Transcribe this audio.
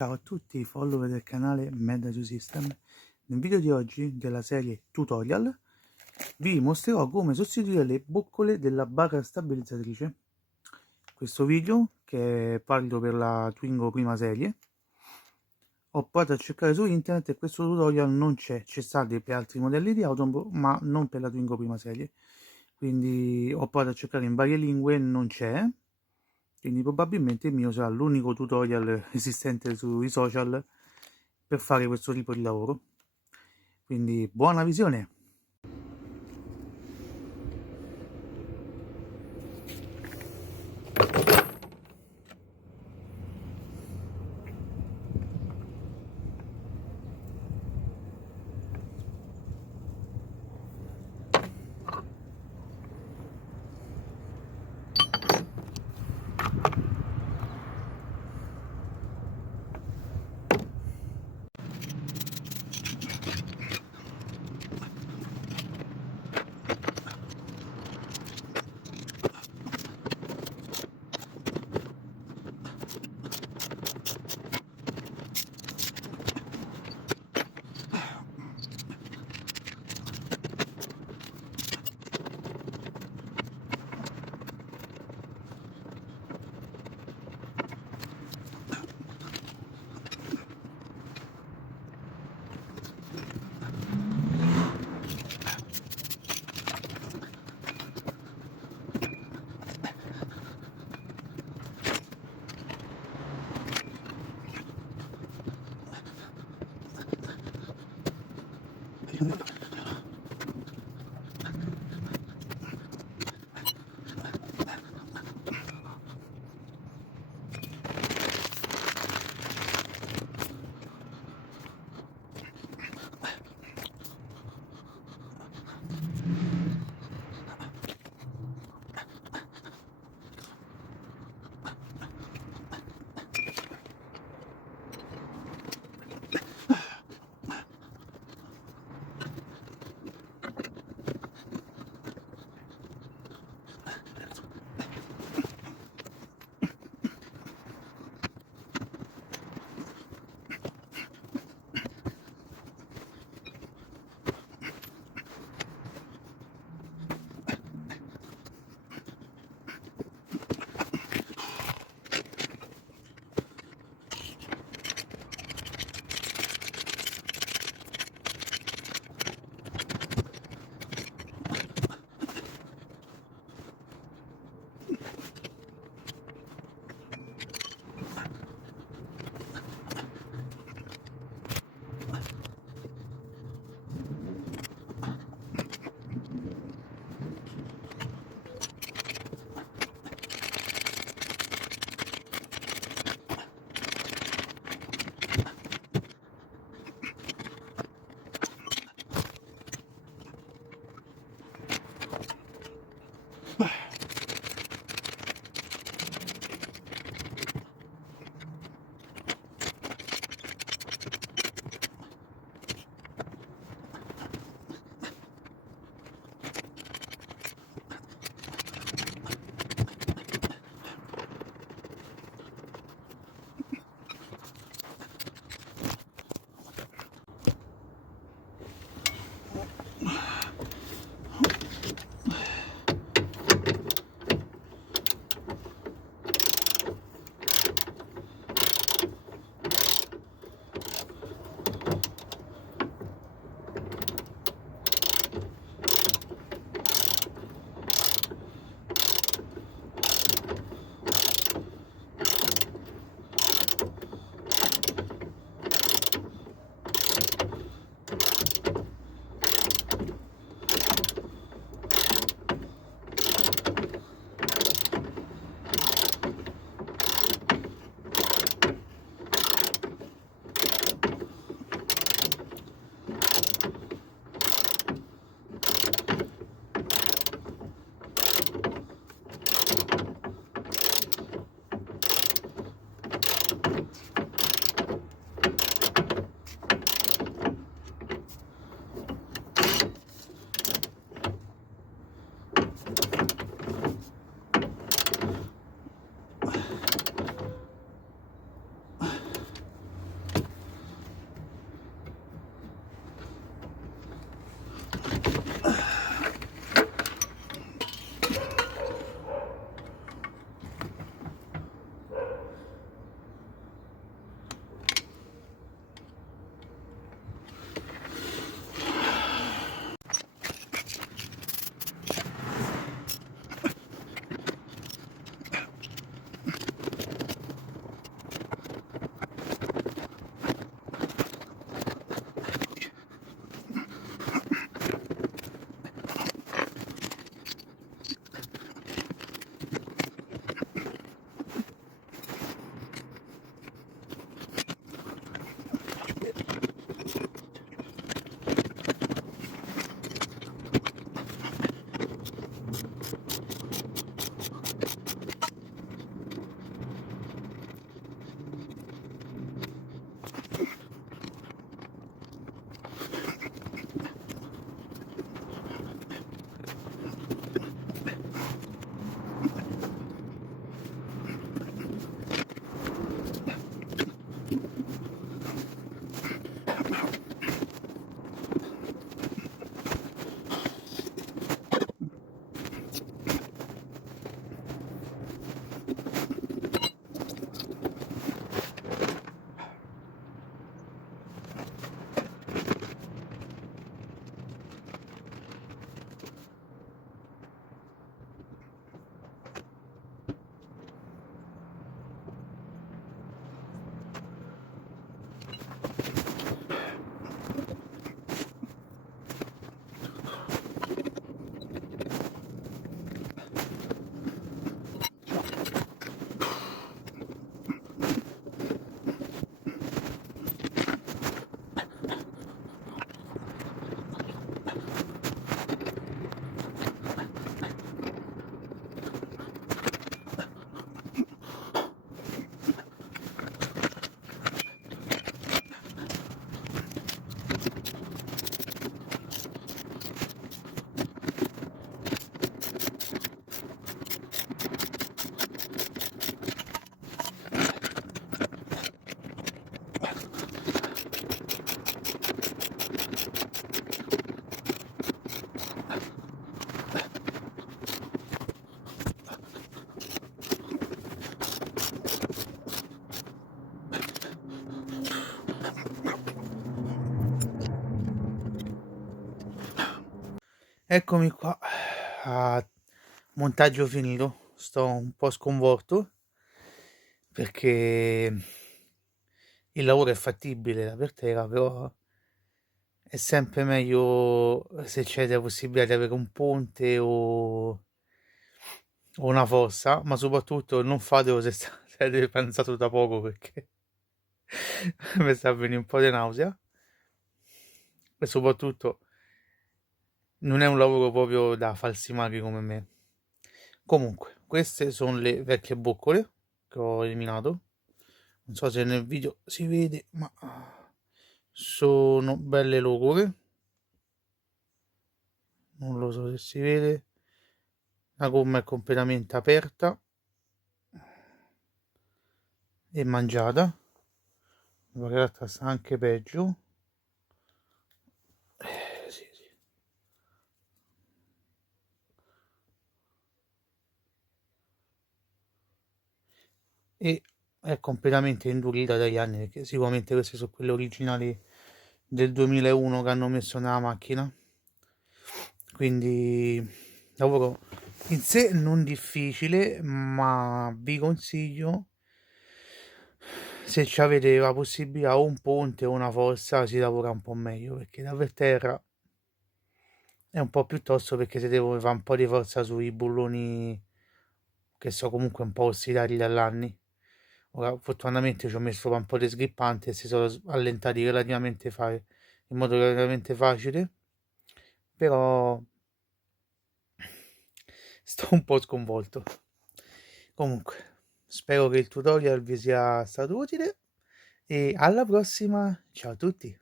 Ciao a tutti i follower del canale Mk1 System. Nel video di oggi della serie tutorial vi mostrerò come sostituire le boccole della barra stabilizzatrice. Questo video, che è valido per la Twingo prima serie, ho provato a cercare su internet e questo tutorial non c'è, c'è stato per altri modelli di auto ma non per la Twingo prima serie, quindi ho provato a cercare in varie lingue e non c'è. Quindi probabilmente il mio sarà l'unico tutorial esistente sui social per fare questo tipo di lavoro. Quindi buona visione! Eccomi qua, a montaggio finito. Sto un po' sconvolto perché il lavoro è fattibile da per terra, però è sempre meglio se c'è la possibilità di avere un ponte o una fossa, ma soprattutto non fatelo se avete pensato da poco, perché mi sta venendo un po' di nausea e soprattutto non è un lavoro proprio da falsi maghi come me. Comunque, queste sono le vecchie boccole che ho eliminato. Non so se nel video si vede, ma sono belle logore. Non lo so se si vede. La gomma è completamente aperta e mangiata. In realtà sta anche peggio. Sì, sì. E è completamente indurita dagli anni, perché sicuramente queste sono quelle originali del 2001 che hanno messo nella macchina. Quindi lavoro in sé non difficile, ma vi consiglio, se avete la possibilità, o un ponte o una fossa, si lavora un po' meglio, perché da per terra è un po' più tosto, perché se devo fare un po' di forza sui bulloni che so comunque un po' ossidati dall'anni. Ora fortunatamente ci ho messo un po' di sgrippante e si sono allentati relativamente in modo relativamente facile, però sto un po' sconvolto. Comunque, spero che il tutorial vi sia stato utile e alla prossima, ciao a tutti!